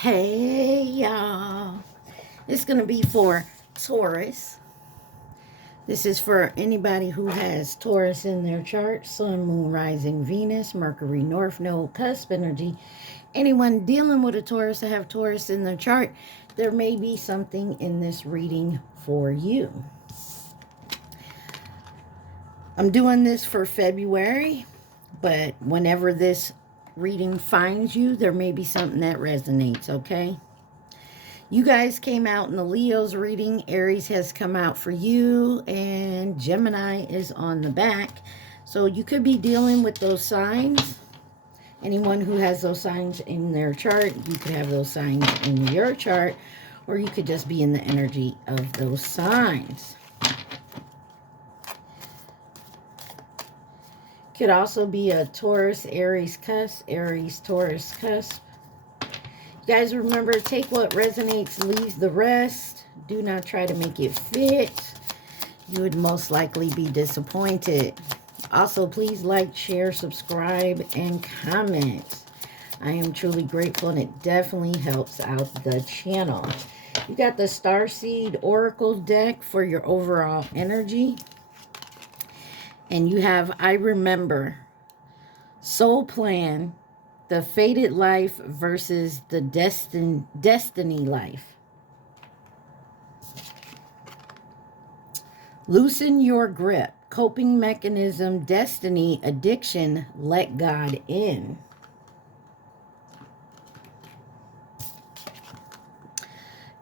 Hey y'all, it's going to be for Taurus. This is for anybody who has Taurus in their chart, Sun, Moon, Rising, Venus, Mercury, North Node, Cusp energy. Anyone dealing with a Taurus that have Taurus in their chart, there may be something in this reading for you. I'm doing this for February, but whenever this reading finds you, there may be something that resonates, okay? You guys came out in the Leo's reading. Aries has come out for you, and Gemini is on the back. So you could be dealing with those signs. Anyone who has those signs in their chart, you could have those signs in your chart, or you could just be in the energy of those signs. Could also be a Taurus, Aries cusp, Aries, Taurus cusp. You guys remember, take what resonates, leave the rest. Do not try to make it fit. You would most likely be disappointed. Also, please like, share, subscribe, and comment. I am truly grateful, and it definitely helps out the channel. You got the Starseed Oracle deck for your overall energy. And you have I Remember, Soul Plan, the Fated Life versus the Destiny Life. Loosen your grip, coping mechanism, destiny, addiction, let God in.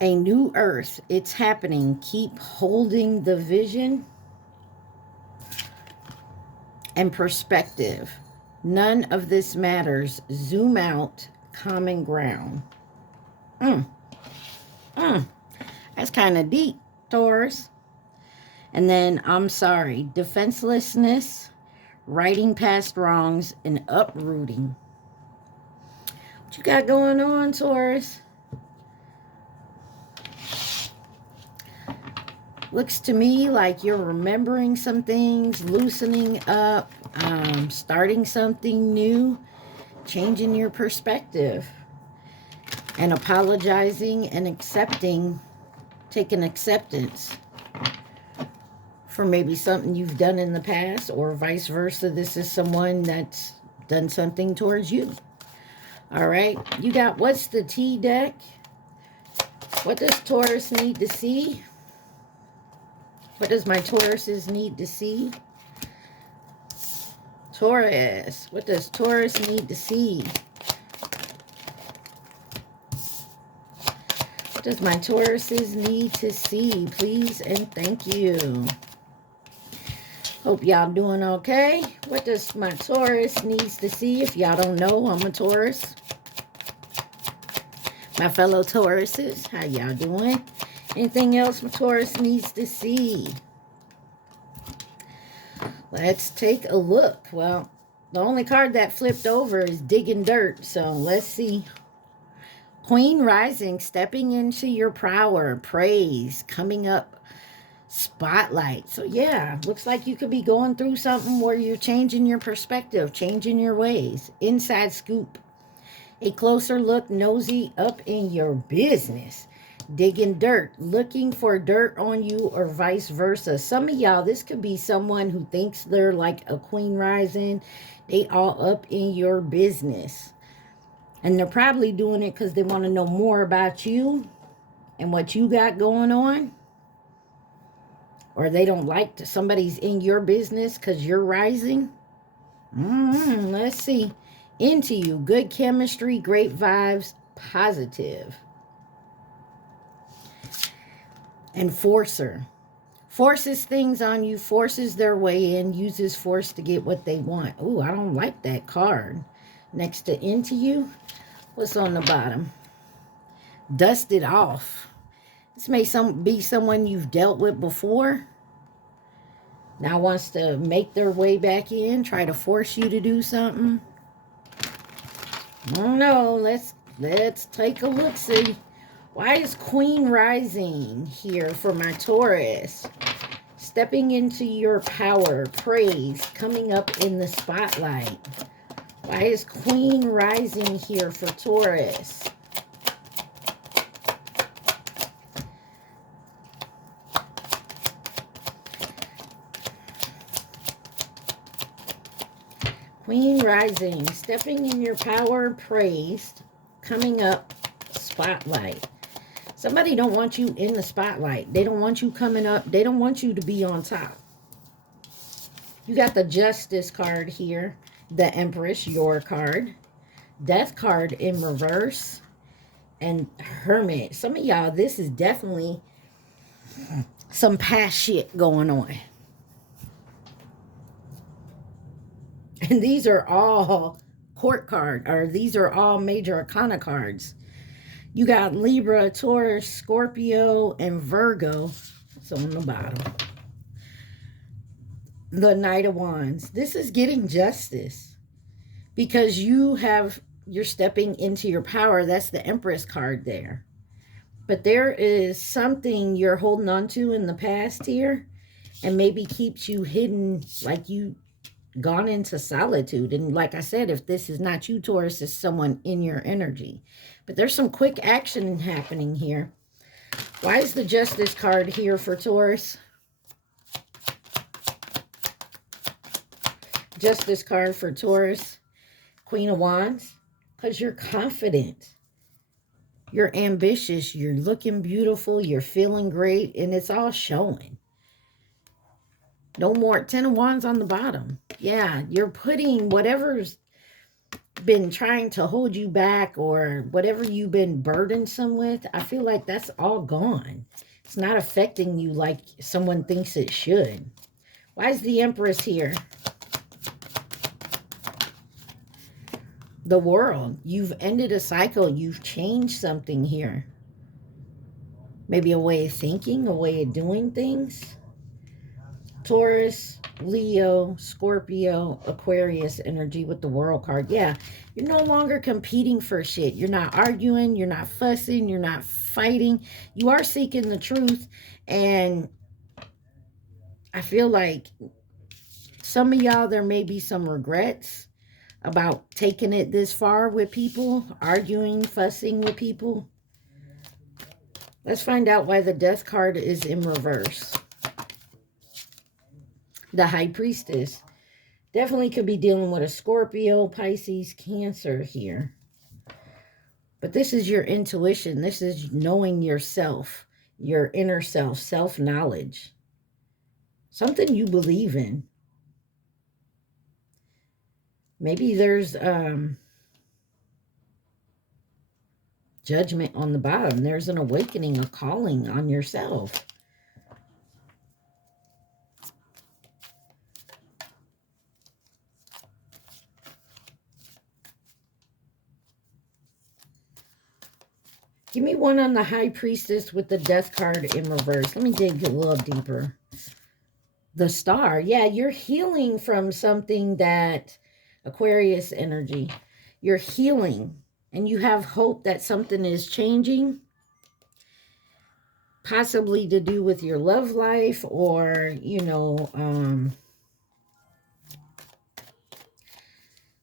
A new earth, it's happening. Keep holding the vision. And perspective. None of this matters. Zoom out. Common ground. That's kind of deep, Taurus. And then, I'm sorry. Defenselessness. Righting past wrongs. And uprooting. What you got going on, Taurus? Looks to me like you're remembering some things, loosening up, starting something new, changing your perspective, and apologizing and accepting, taking acceptance for maybe something you've done in the past, or vice versa. This is someone that's done something towards you. All right, you got what's the T deck? What does Taurus need to see? What does my Tauruses need to see? Taurus. What does Taurus need to see? What does my Tauruses need to see? Please and thank you. Hope y'all doing okay. What does my Taurus needs to see? If y'all don't know, I'm a Taurus. My fellow Tauruses, how y'all doing? Anything else my Taurus needs to see? Let's take a look. Well, the only card that flipped over is digging dirt. So let's see. Queen rising, stepping into your power, praise, coming up, spotlight. So yeah, looks like you could be going through something where you're changing your perspective, changing your ways. Inside scoop. A closer look, nosy up in your business. Digging dirt, looking for dirt on you, or vice versa. Some of y'all, this could be someone who thinks they're like a queen rising. They all up in your business. And they're probably doing it because they want to know more about you and what you got going on. Or they don't like somebody's in your business because you're rising. Let's see. Into you, good chemistry, great vibes, positive. Enforcer. Forces things on you, forces their way in, uses force to get what they want. Ooh, I don't like that card. Next to into you, what's on the bottom? Dust it off. This may be someone you've dealt with before. Now wants to make their way back in, try to force you to do something. I don't know. Let's take a look, see. Why is Queen rising here for my Taurus? Stepping into your power, praise, coming up in the spotlight. Why is Queen rising here for Taurus? Queen rising, stepping in your power, praised, coming up, spotlight. Somebody don't want you in the spotlight. They don't want you coming up. They don't want you to be on top. You got the Justice card here, the Empress, your card, Death card in reverse, and Hermit. Some of y'all, this is definitely some past shit going on. And these are all court card, or these are all major arcana cards. You got Libra, Taurus, Scorpio, and Virgo. So on the bottom. The Knight of Wands. This is getting justice. Because you're stepping into your power. That's the Empress card there. But there is something you're holding on to in the past here. And maybe keeps you hidden, like you gone into solitude. And like I said, if this is not you, Taurus, it's someone in your energy. But there's some quick action happening here. Why is the Justice card here for Taurus? Justice card for Taurus. Queen of Wands. Because you're confident. You're ambitious. You're looking beautiful. You're feeling great. And it's all showing. No more 10 of Wands on the bottom. Yeah, you're putting whatever's been trying to hold you back or whatever you've been burdensome with. I feel like that's all gone. It's not affecting you like someone thinks it should. Why is the Empress here? The World. You've ended a cycle. You've changed something here. Maybe a way of thinking, a way of doing things. Taurus, Leo, Scorpio, Aquarius energy with the World card. Yeah, you're no longer competing for shit. You're not arguing. You're not fussing. You're not fighting. You are seeking the truth. And I feel like some of y'all, there may be some regrets about taking it this far with people, arguing, fussing with people. Let's find out why the Death card is in reverse. The High Priestess. Definitely could be dealing with a Scorpio, Pisces, Cancer here. But this is your intuition. This is knowing yourself, your inner self, self-knowledge. Something you believe in. Maybe there's judgment on the bottom. There's an awakening, a calling on yourself. Give me one on the High Priestess with the Death card in reverse. Let me dig a little deeper. The Star. Yeah, you're healing from something that... Aquarius energy. You're healing. And you have hope that something is changing. Possibly to do with your love life or, you know...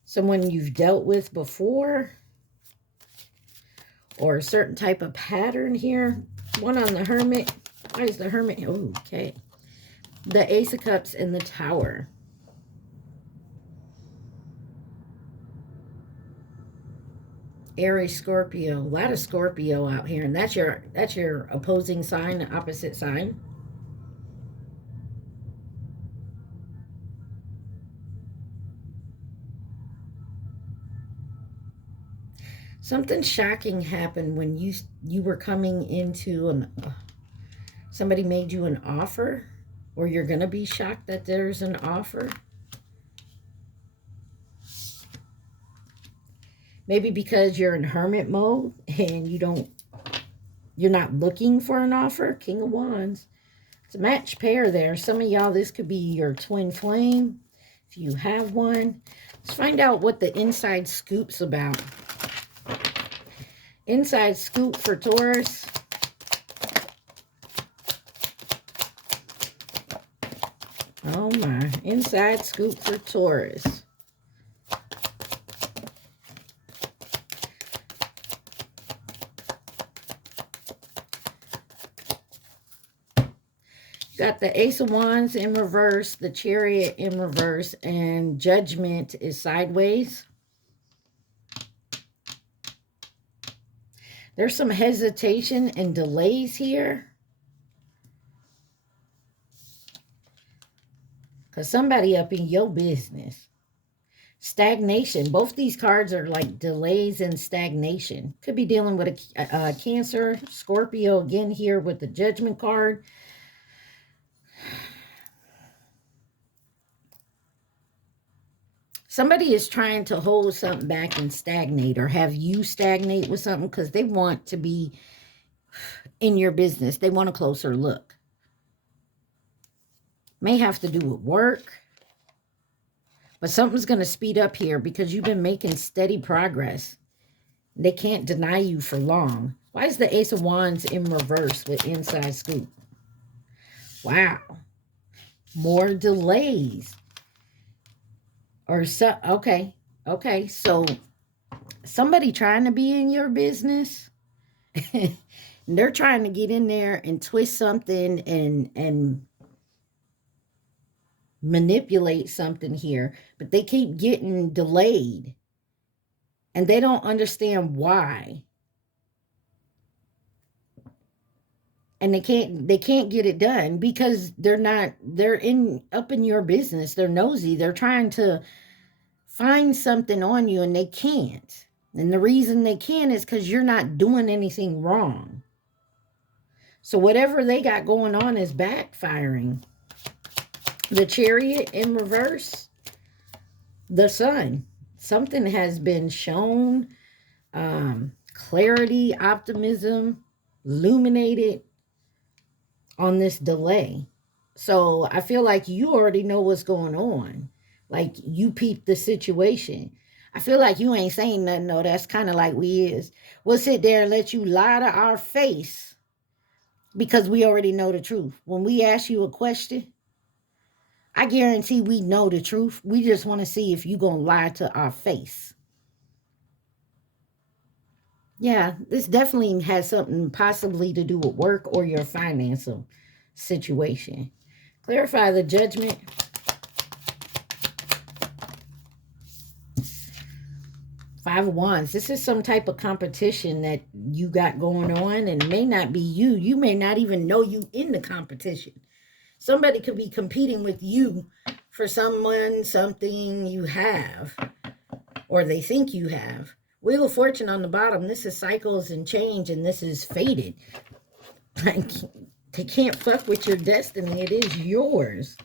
someone you've dealt with before. Or a certain type of pattern here. One on the Hermit. Why is the Hermit? Oh, okay. The Ace of Cups and the Tower. Aries, Scorpio. A lot of Scorpio out here. And that's your opposing sign, opposite sign. Something shocking happened when you were coming into somebody made you an offer, or you're going to be shocked that there's an offer. Maybe because you're in hermit mode and you're not looking for an offer. King of Wands. It's a match pair there. Some of y'all, this could be your twin flame if you have one. Let's find out what the inside scoop's about. Inside scoop for Taurus. Oh my. Inside scoop for Taurus. You got the Ace of Wands in reverse, the Chariot in reverse, and Judgment is sideways. There's some hesitation and delays here. Because somebody up in your business. Stagnation. Both these cards are like delays and stagnation. Could be dealing with a Cancer, Scorpio again here with the Judgment card. Somebody is trying to hold something back and stagnate, or have you stagnate with something because they want to be in your business. They want a closer look. May have to do with work. But something's going to speed up here because you've been making steady progress. They can't deny you for long. Why is the Ace of Wands in reverse with inside scoop? Wow. More delays. Or so, okay. Okay, so somebody trying to be in your business. They're trying to get in there and twist something and manipulate something here, but they keep getting delayed and they don't understand why, and they can't get it done because they're up in your business. They're nosy. They're trying to find something on you and they can't, and the reason they can't is because you're not doing anything wrong. So whatever they got going on is backfiring. The Chariot in reverse, the Sun. Something has been shown, clarity, optimism, illuminated on this delay. So I feel like you already know what's going on. Like you peeped the situation. I feel like you ain't saying nothing, though. That's kind of like we is. We'll sit there and let you lie to our face because we already know the truth. When we ask you a question, I guarantee we know the truth. We just want to see if you're going to lie to our face. Yeah, this definitely has something possibly to do with work or your financial situation. Clarify the Judgment. Five of Wands. This is some type of competition that you got going on, and it may not be you. You may not even know you in the competition. Somebody could be competing with you for someone, something you have, or they think you have. Wheel of Fortune on the bottom. This is cycles and change, and this is fated. Like, they can't fuck with your destiny. It is yours.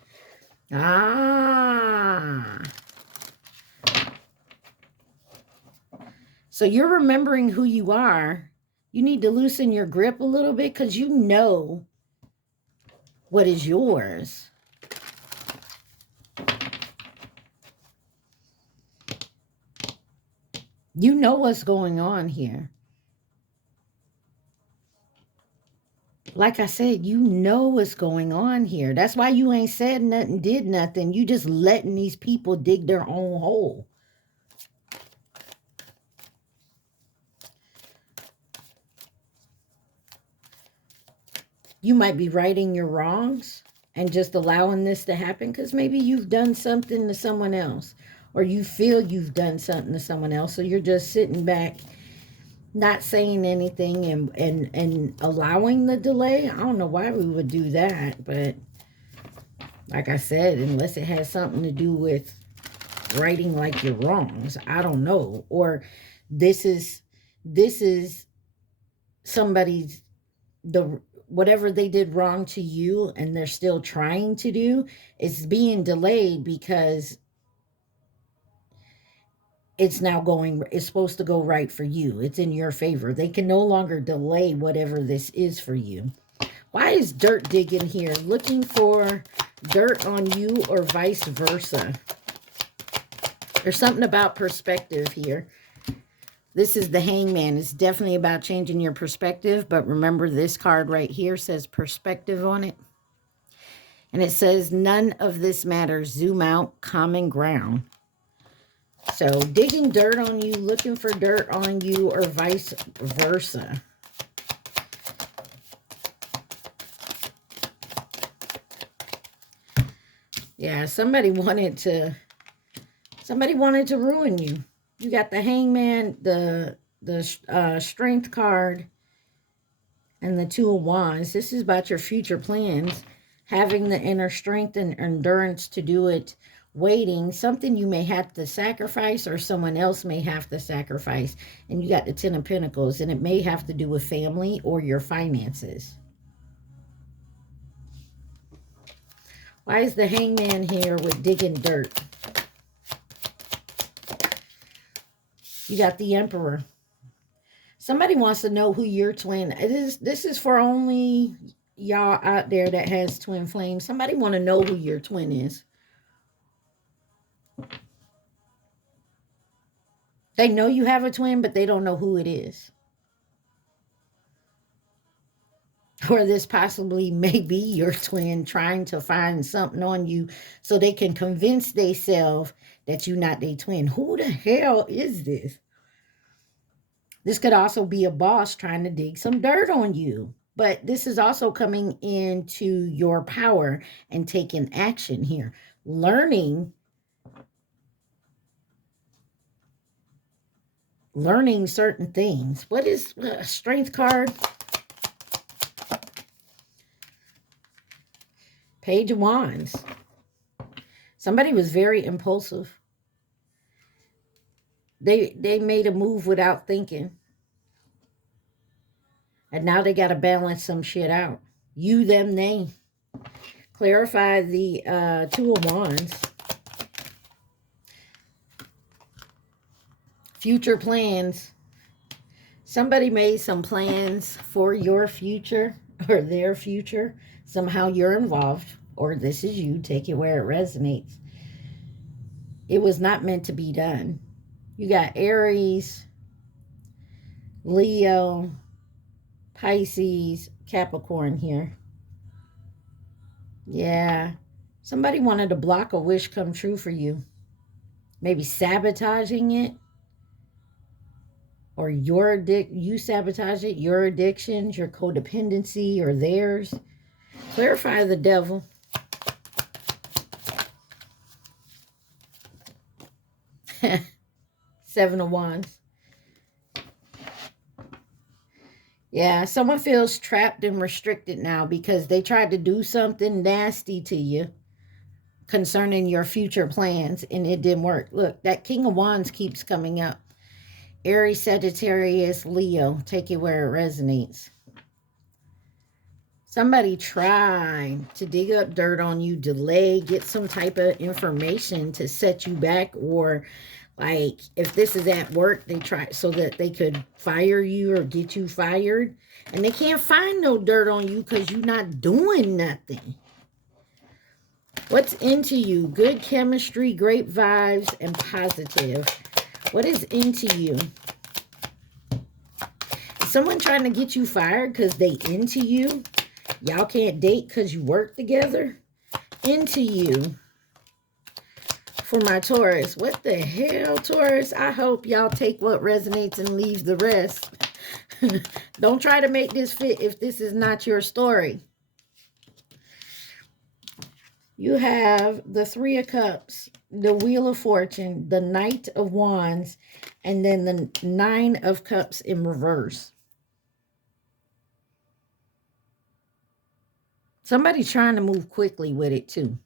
Ah. So you're remembering who you are. You need to loosen your grip a little bit because you know what is yours. You know what's going on here. Like I said, you know what's going on here. That's why you ain't said nothing, did nothing. You just letting these people dig their own hole. You might be righting your wrongs and just allowing this to happen because maybe you've done something to someone else, or you feel you've done something to someone else. So you're just sitting back, not saying anything and allowing the delay. I don't know why we would do that, but like I said, unless it has something to do with righting like your wrongs, I don't know. Or this is somebody's, whatever they did wrong to you and they're still trying to do, it's being delayed because it's supposed to go right for you. It's in your favor. They can no longer delay whatever this is for you. Why is dirt digging here? Looking for dirt on you or vice versa. There's something about perspective here. This is the Hangman. It's definitely about changing your perspective. But remember, this card right here says perspective on it. And it says, none of this matters. Zoom out, common ground. So digging dirt on you, looking for dirt on you, or vice versa. Yeah, somebody wanted to ruin you. You got the Hangman, the Strength card, and the Two of Wands. This is about your future plans, having the inner strength and endurance to do it, waiting, something you may have to sacrifice or someone else may have to sacrifice. And you got the Ten of Pentacles, and it may have to do with family or your finances. Why is the Hangman here with digging dirt? You got the Emperor. Somebody wants to know who your twin is. This is for only y'all out there that has twin flames. Somebody want to know who your twin is. They know you have a twin, but they don't know who it is. Or this possibly may be your twin trying to find something on you so they can convince themselves that you're not their twin. Who the hell is this? This could also be a boss trying to dig some dirt on you. But this is also coming into your power and taking action here. Learning certain things. What is a Strength card? Page of Wands. Somebody was very impulsive. They made a move without thinking. And now they got to balance some shit out. You, them, they. Clarify the Two of Wands. Future plans. Somebody made some plans for your future or their future. Somehow you're involved, or this is you. Take it where it resonates. It was not meant to be done. You got Aries, Leo, Pisces, Capricorn here. Yeah. Somebody wanted to block a wish come true for you. Maybe sabotaging it. Or you sabotage it, your addictions, your codependency, or theirs. Clarify the Devil. Seven of Wands. Yeah, someone feels trapped and restricted now because they tried to do something nasty to you concerning your future plans and it didn't work. Look, that King of Wands keeps coming up. Aries, Sagittarius, Leo. Take it where it resonates. Somebody tried to dig up dirt on you, delay, get some type of information to set you back, or like if this is at work, they try so that they could fire you or get you fired. And they can't find no dirt on you because you're not doing nothing. What's into you? Good chemistry, great vibes, and positive. What is into you? Is someone trying to get you fired because they into you? Y'all can't date because you work together? Into you. For my Taurus. What the hell, Taurus? I hope y'all take what resonates and leave the rest. Don't try to make this fit if this is not your story. You have the Three of Cups, the Wheel of Fortune, the Knight of Wands, and then the Nine of Cups in reverse. Somebody's trying to move quickly with it too.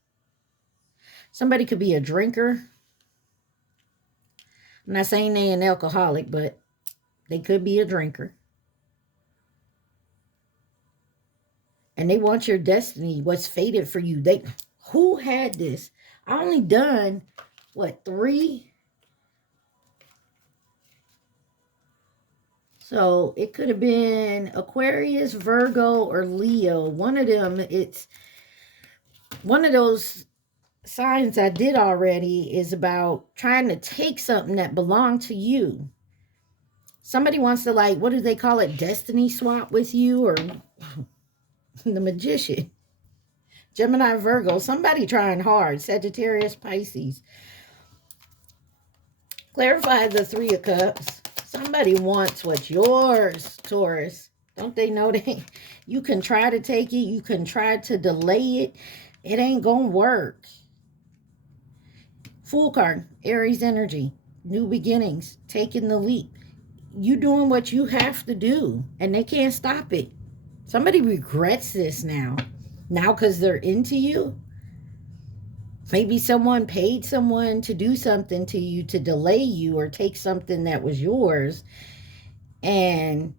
Somebody could be a drinker. I'm not saying they're an alcoholic, but they could be a drinker. And they want your destiny, what's fated for you. Who had this? I only done, what, 3? So it could have been Aquarius, Virgo, or Leo. One of them, it's one of those signs I did already is about trying to take something that belonged to you. Somebody wants to, like, what do they call it? Destiny swap with you, or the Magician. Gemini, Virgo. Somebody trying hard. Sagittarius, Pisces. Clarify the Three of Cups. Somebody wants what's yours, Taurus. Don't they know that you can try to take it? You can try to delay it. It ain't gonna work. Fool card, Aries energy, new beginnings, taking the leap. You doing what you have to do, and they can't stop it. Somebody regrets this now. Now because they're into you. Maybe someone paid someone to do something to you to delay you or take something that was yours, and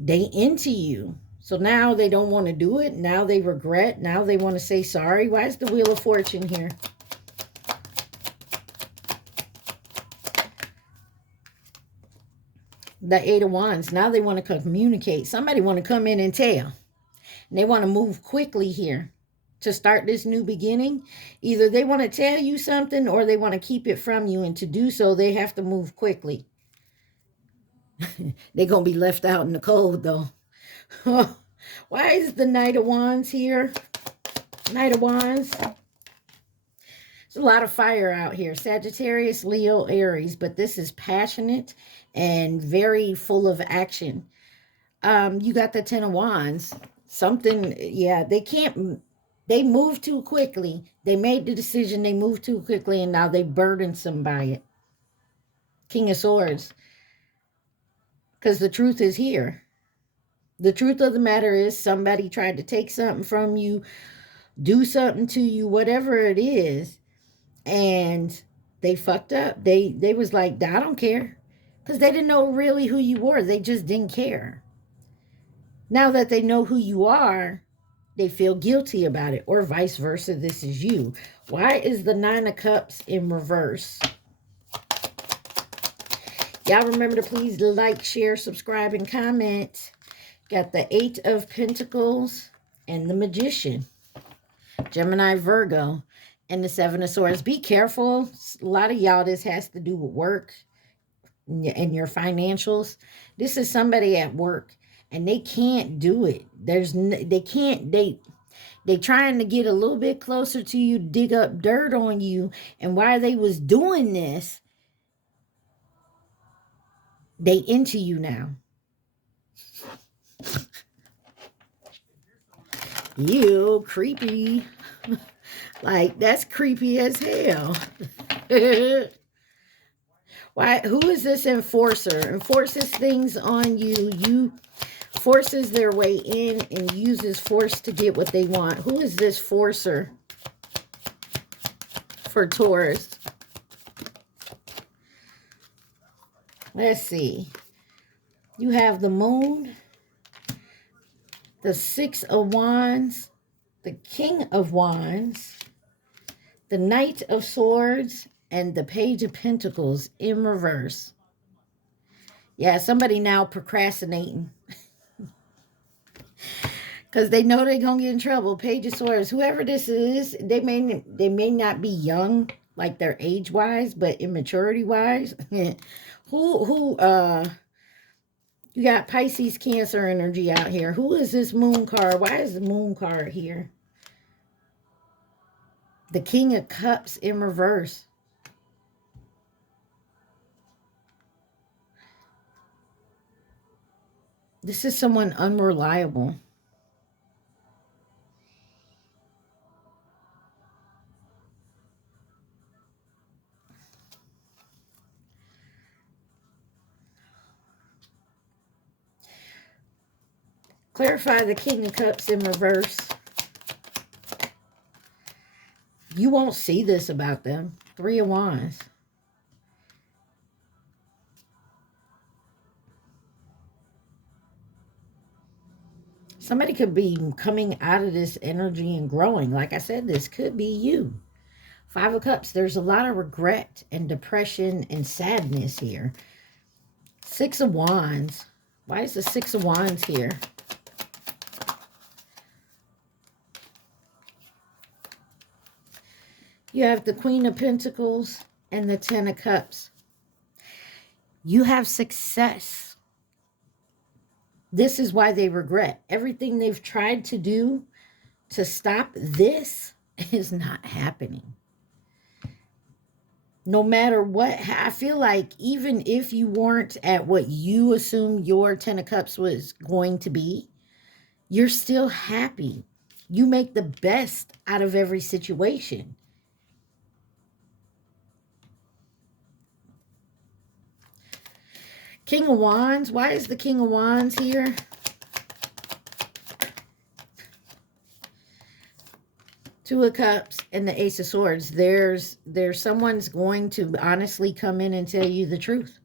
they into you. So now they don't want to do it. Now they regret. Now they want to say sorry. Why is the Wheel of Fortune here? The Eight of Wands. Now they want to communicate. Somebody want to come in and tell. And they want to move quickly here to start this new beginning. Either they want to tell you something or they want to keep it from you. And to do so, they have to move quickly. They're going to be left out in the cold, though. Why is the Knight of Wands here? Knight of Wands. There's a lot of fire out here. Sagittarius, Leo, Aries. But this is passionate and very full of action. You got the Ten of Wands. Something, yeah, they moved too quickly. They made the decision, they moved too quickly, and now they burdensome by it. King of Swords. Because the truth is here. The truth of the matter is somebody tried to take something from you, do something to you, whatever it is, and they fucked up. They was like, I don't care. Because they didn't know really who you were. They just didn't care. Now that they know who you are, they feel guilty about it, or vice versa. This is you. Why is the Nine of Cups in reverse? Y'all remember to please like, share, subscribe, and comment. Got the Eight of Pentacles and the Magician. Gemini, Virgo, and the Seven of Swords. Be careful. A lot of y'all, this has to do with work and your financials. This is somebody at work. And they can't do it. They trying to get a little bit closer to you, dig up dirt on you. And while they was doing this, they into you now. Ew, creepy. Like, that's creepy as hell. Why? Who is this enforcer? Enforces things on you. Forces their way in and uses force to get what they want. Who is this forcer for Taurus? Let's see. You have the Moon, the Six of Wands, the King of Wands, the Knight of Swords, and the Page of Pentacles in reverse. Yeah, somebody now procrastinating. Because they know they're going to get in trouble. Page of Swords. Whoever this is, they may not be young, like they're age-wise, but immaturity-wise. You got Pisces, Cancer energy out here. Who is this Moon card? Why is the Moon card here? The King of Cups in reverse. This is someone unreliable. Clarify the King of Cups in reverse. You won't see this about them. Three of Wands. Somebody could be coming out of this energy and growing. Like I said, this could be you. Five of Cups. There's a lot of regret and depression and sadness here. Six of Wands. Why is the Six of Wands here? You have the Queen of Pentacles and the Ten of Cups. You have success. This is why they regret. Everything they've tried to do to stop this is not happening. No matter what, I feel like even if you weren't at what you assumed your Ten of Cups was going to be, you're still happy. You make the best out of every situation. King of Wands. Why is the King of Wands here? Two of Cups and the Ace of Swords. There's someone's going to honestly come in and tell you the truth.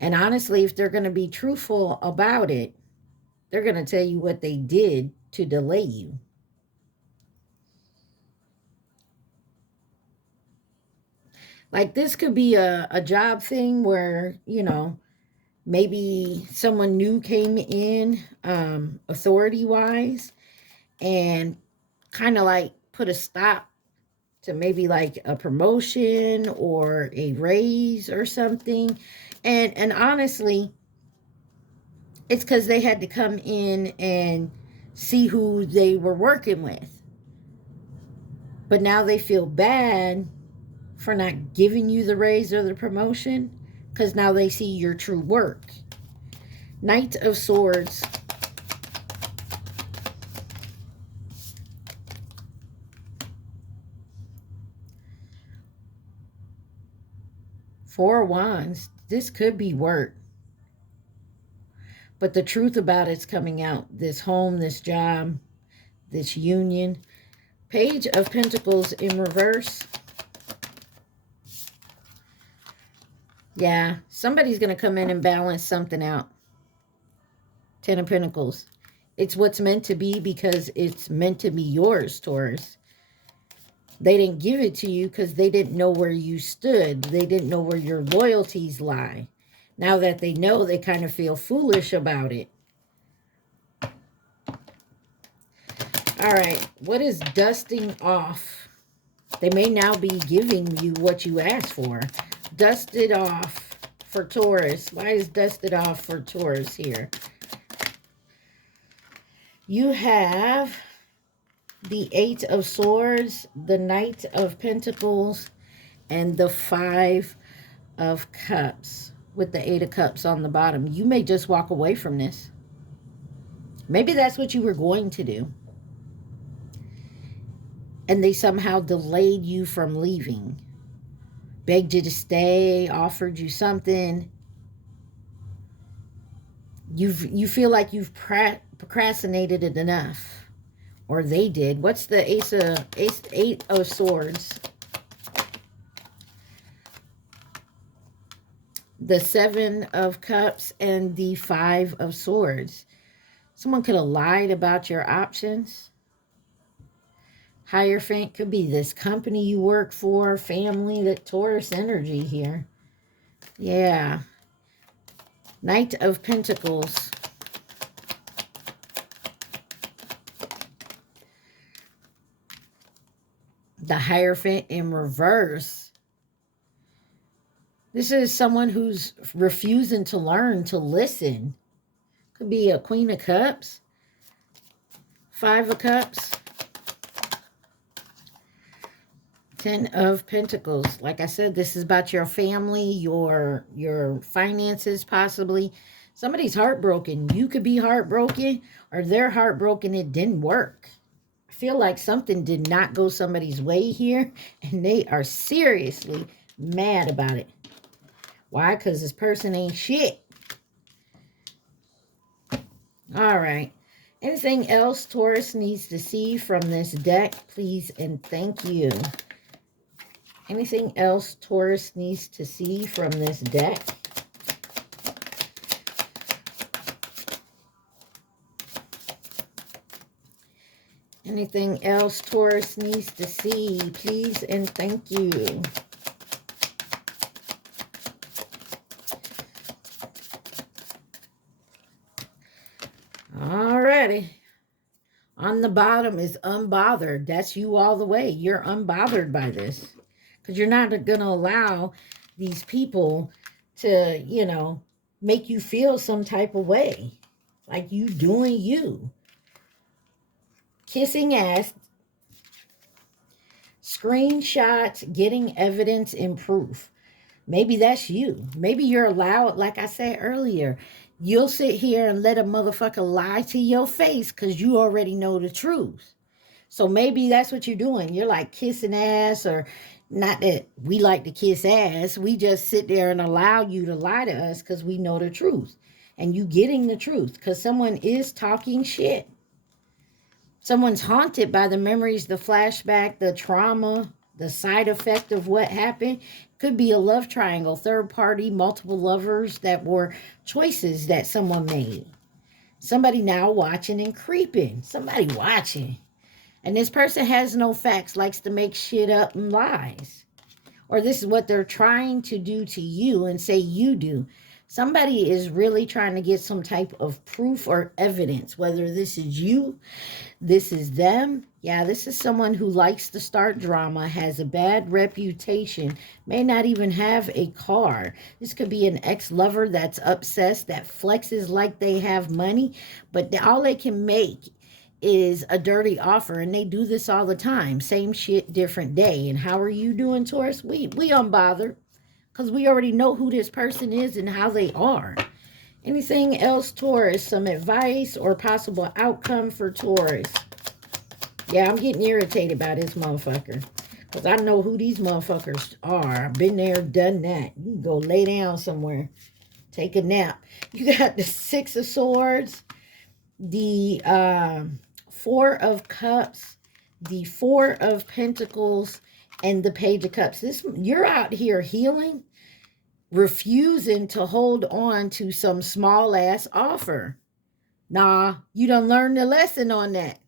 And honestly, if they're going to be truthful about it, they're going to tell you what they did to delay you. Like this could be a job thing where, you know, maybe someone new came in authority-wise and kind of like put a stop to maybe like a promotion or a raise or something. And honestly, it's because they had to come in and see who they were working with. But now they feel bad for not giving you the raise or the promotion because now they see your true work. Knight of Swords. Four of Wands. This could be work. But the truth about it's coming out. This home, this job, this union. Page of Pentacles in reverse. Yeah, somebody's going to come in and balance something out. Ten of Pentacles. It's what's meant to be because it's meant to be yours, Taurus. They didn't give it to you because they didn't know where you stood. They didn't know where your loyalties lie. Now that they know, they kind of feel foolish about it. All right, what is dusting off? They may now be giving you what you asked for. Dusted off for Taurus. Why is dusted off for Taurus here? You have the Eight of Swords, the Knight of Pentacles, and the Five of Cups with the Eight of Cups on the bottom. You may just walk away from this. Maybe that's what you were going to do. And they somehow delayed you from leaving. Begged you to stay, offered you something. You feel like you've procrastinated it enough. Or they did. What's the Eight of Swords? The Seven of Cups and the Five of Swords. Someone could have lied about your options. Hierophant could be this company you work for, family, that Taurus energy here. Yeah. Knight of Pentacles. The Hierophant in reverse. This is someone who's refusing to learn, to listen. Could be a Queen of Cups. Five of Cups. Ten of Pentacles. Like I said, this is about your family, your finances possibly. Somebody's heartbroken. You could be heartbroken or they're heartbroken. It didn't work. I feel like something did not go somebody's way here and they are seriously mad about it. Why? Because this person ain't shit. All right. Anything else Taurus needs to see from this deck, please and thank you. Anything else Taurus needs to see from this deck? Anything else Taurus needs to see, please and thank you. Alrighty. On the bottom is unbothered. That's you all the way. You're unbothered by this. Because you're not going to allow these people to, you know, make you feel some type of way. Like you doing you. Kissing ass. Screenshots, getting evidence and proof. Maybe that's you. Maybe you're allowed, like I said earlier, you'll sit here and let a motherfucker lie to your face because you already know the truth. So maybe that's what you're doing. You're like kissing ass or Not that we like to kiss ass. We just sit there and allow you to lie to us because we know the truth. And you getting the truth because someone is talking shit. Someone's haunted by the memories, the flashback, the trauma, the side effect of what happened. Could be a love triangle, third party, multiple lovers that were choices that someone made. Somebody now watching and creeping. Somebody watching. And this person has no facts, likes to make shit up and lies. Or this is what they're trying to do to you and say you do. Somebody is really trying to get some type of proof or evidence, whether this is you, this is them. Yeah, this is someone who likes to start drama, has a bad reputation, may not even have a car. This could be an ex-lover that's obsessed, that flexes like they have money, but all they can make is a dirty offer, and they do this all the time. Same shit, different day. And how are you doing, Taurus? We unbothered because we already know who this person is and how they are. Anything else, Taurus? Some advice or possible outcome for Taurus? Yeah, I'm getting irritated by this motherfucker because I know who these motherfuckers are. I've been there, done that. You can go lay down somewhere, take a nap. You got the Six of Swords, the Four of Cups, the Four of Pentacles, and the Page of Cups. You're out here healing, refusing to hold on to some small ass offer. Nah, you done learned the lesson on that.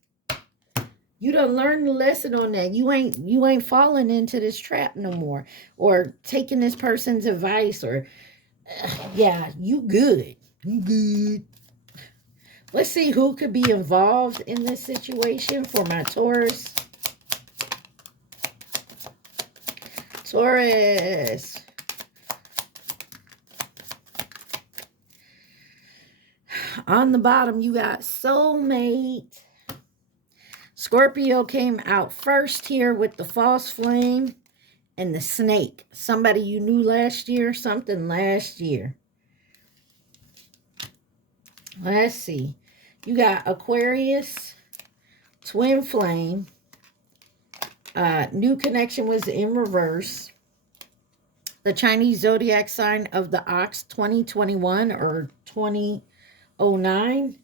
You done learned the lesson on that. You ain't falling into this trap no more, or taking this person's advice, or yeah, you good. You good. Let's see who could be involved in this situation for my Taurus. Taurus. On the bottom, you got soulmate. Scorpio came out first here with the false flame and the snake. Somebody you knew last year, something last year. Let's see. You got Aquarius, twin flame. New connection was in reverse. The Chinese zodiac sign of the ox, 2021 or 2009.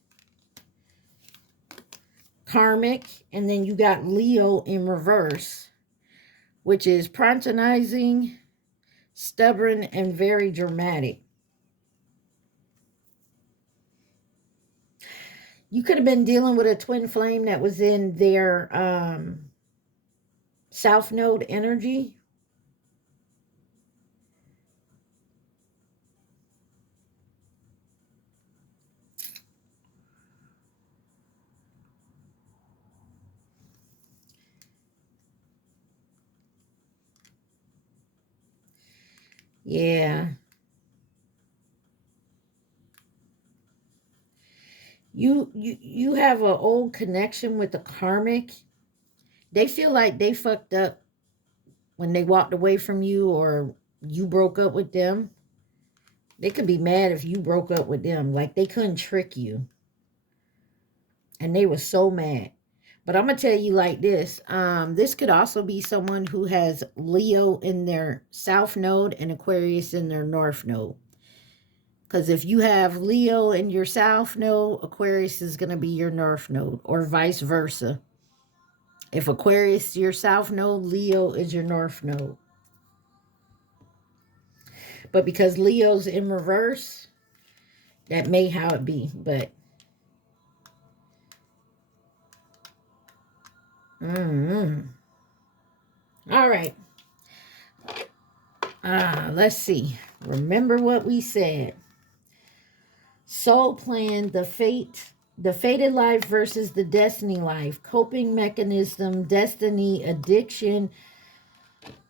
Karmic. And then you got Leo in reverse, which is patronizing, stubborn, and very dramatic. You could have been dealing with a twin flame that was in their South Node energy. Yeah. You have an old connection with the karmic. They feel like they fucked up when they walked away from you or you broke up with them. They could be mad if you broke up with them. Like they couldn't trick you. And they were so mad. But I'm going to tell you like this. This could also be someone who has Leo in their South Node and Aquarius in their North Node. Because if you have Leo in your South Node, Aquarius is going to be your North Node, or vice versa. If Aquarius is your South Node, Leo is your North Node. But because Leo's in reverse, that may how it be. But all right. Let's see. Remember what we said. Soul plan, the fated life versus the destiny life, coping mechanism, destiny, addiction,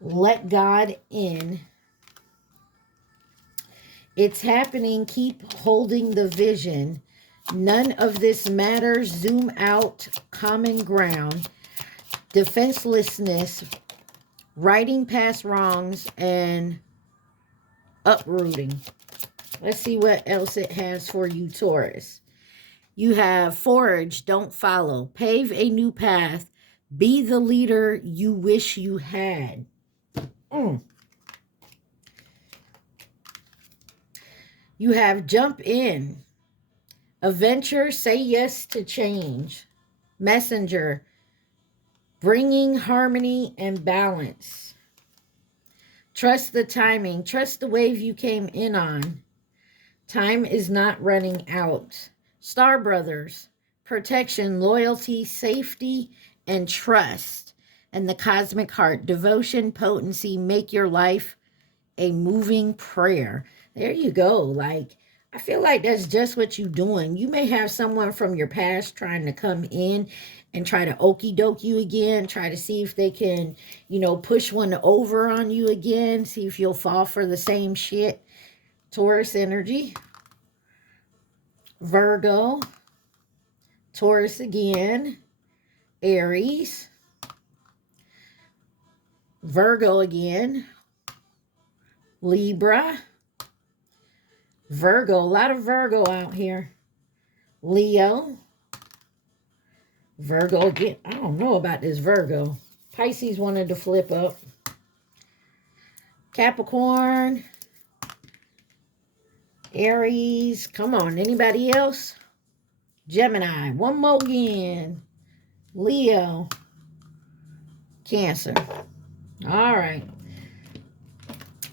let God in. It's happening. Keep holding the vision. None of this matters. Zoom out. Common ground. Defenselessness. Righting past wrongs and uprooting. Let's see what else it has for you, Taurus. You have forge, don't follow. Pave a new path. Be the leader you wish you had. You have jump in. Adventure, say yes to change. Messenger, bringing harmony and balance. Trust the timing. Trust the wave you came in on. Time is not running out. Star Brothers, protection, loyalty, safety, and trust. And the Cosmic Heart, devotion, potency, make your life a moving prayer. There you go. Like, I feel like that's just what you're doing. You may have someone from your past trying to come in and try to okie doke you again, try to see if they can, push one over on you again, see if you'll fall for the same shit. Taurus energy. Virgo. Taurus again. Aries. Virgo again. Libra. Virgo, a lot of Virgo out here. Leo. Virgo again. I don't know about this Virgo. Pisces wanted to flip up. Capricorn. Aries. Come on, anybody else? Gemini. One more again. Leo. Cancer. All right.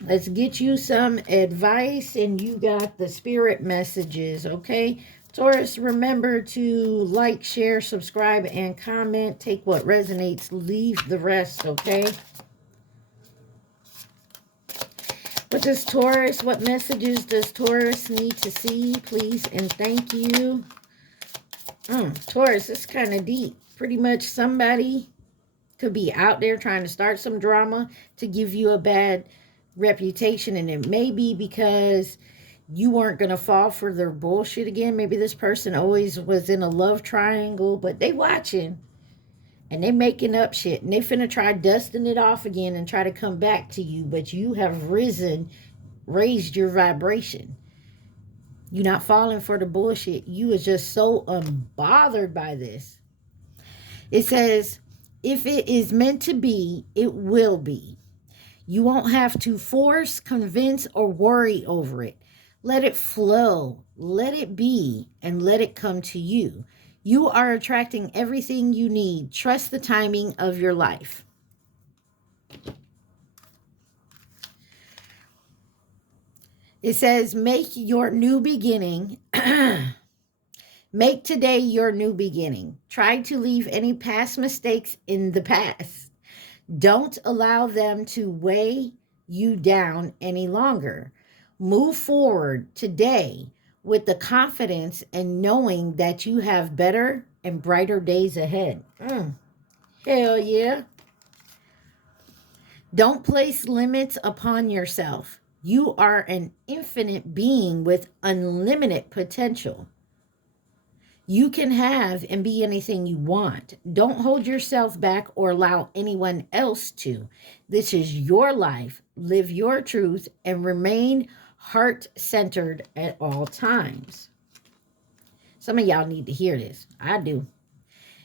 Let's get you some advice, and you got the spirit messages, okay? Taurus, remember to like, share, subscribe, and comment. Take what resonates, leave the rest, okay? What messages does Taurus need to see, please, and thank you. Taurus, it's kind of deep. Pretty much somebody could be out there trying to start some drama to give you a bad reputation, and it may be because you weren't going to fall for their bullshit again. Maybe this person always was in a love triangle, but they watching and they making up shit, and they finna try dusting it off again and try to come back to you, but you have raised your vibration. You're not falling for the bullshit. You is just so unbothered by this. It says, if it is meant to be, it will be. You won't have to force, convince, or worry over it. Let it flow, let it be, and let it come to you. You are attracting everything you need. Trust the timing of your life. It says, make your new beginning. Make today your new beginning. Try to leave any past mistakes in the past. Don't allow them to weigh you down any longer. Move forward today with the confidence and knowing that you have better and brighter days ahead. Hell yeah. Don't place limits upon yourself. You are an infinite being with unlimited potential. You can have and be anything you want. Don't hold yourself back or allow anyone else to. This is your life. Live your truth and remain heart-centered at all times. Some of y'all need to hear this. I do.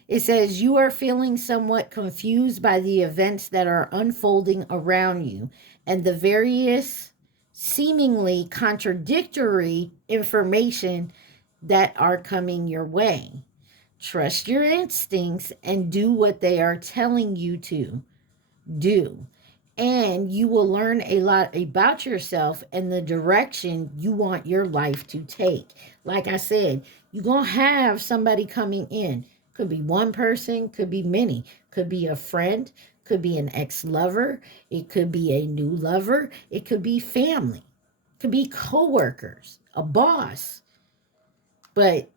It says you are feeling somewhat confused by the events that are unfolding around you and the various seemingly contradictory information that are coming your way. Trust your instincts and do what they are telling you to do. And you will learn a lot about yourself and the direction you want your life to take. Like I said, you're going to have somebody coming in. Could be one person, could be many. Could be a friend, could be an ex-lover. It could be a new lover. It could be family. It could be co-workers, a boss. But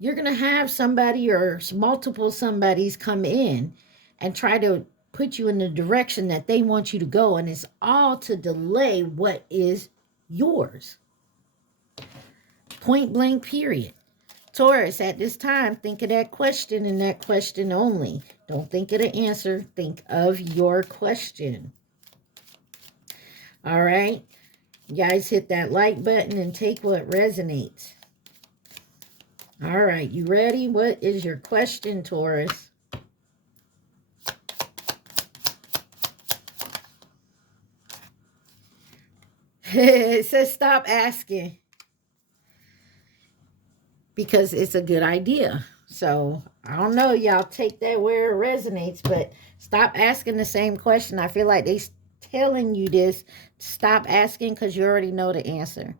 you're going to have somebody or multiple somebodies come in and try to put you in the direction that they want you to go. And it's all to delay what is yours. Point blank, period. Taurus, at this time, think of that question and that question only. Don't think of the answer. Think of your question. All right. You guys hit that like button and take what resonates. All right, you ready? What is your question, Taurus? It says stop asking because it's a good idea. So I don't know, y'all take that where it resonates, but stop asking the same question. I feel like they telling you this. Stop asking because you already know the answer.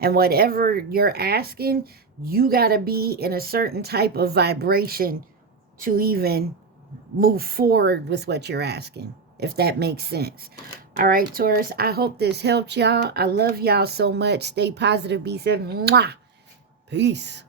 And whatever you're asking, you got to be in a certain type of vibration to even move forward with what you're asking, if that makes sense. All right, Taurus, I hope this helped y'all. I love y'all so much. Stay positive, be safe. Mwah. Peace.